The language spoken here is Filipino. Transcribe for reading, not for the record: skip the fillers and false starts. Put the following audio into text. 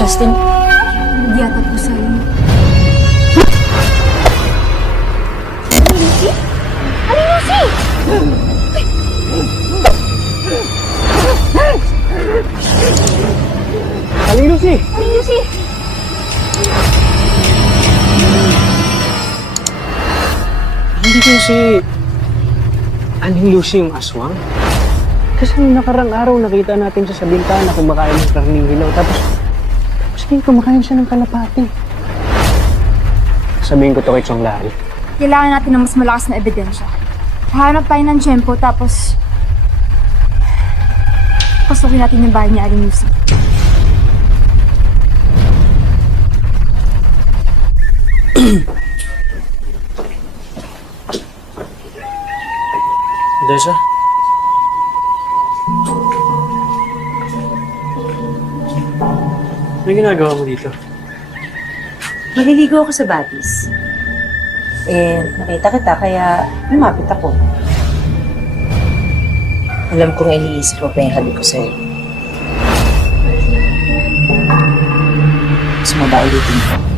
Justin, Hindi yata po sa'yo. Aling Lucy! Hindi ko si Aling Lucy yung aswang. Kasi nung nakarang araw nakita natin siya sa bintana kumakain ng karning hilaw. Tapos ngayon kumakain siya ng kalapati. Sabihin ko to kay Chong Larry. Kailangan natin ng mas malakas na ebidensya. Hahanap tayo ng tiyempo, tapos pasukin natin yung bahay ni Aling Lucy. Desa? Ano ginagawa mo dito? maliligo ako sa Batis. Nakita kita kaya lumapit ako. Alam kong iniisip mo pa yung habi ko sa'yo. Gusto mo ba ulitin ko?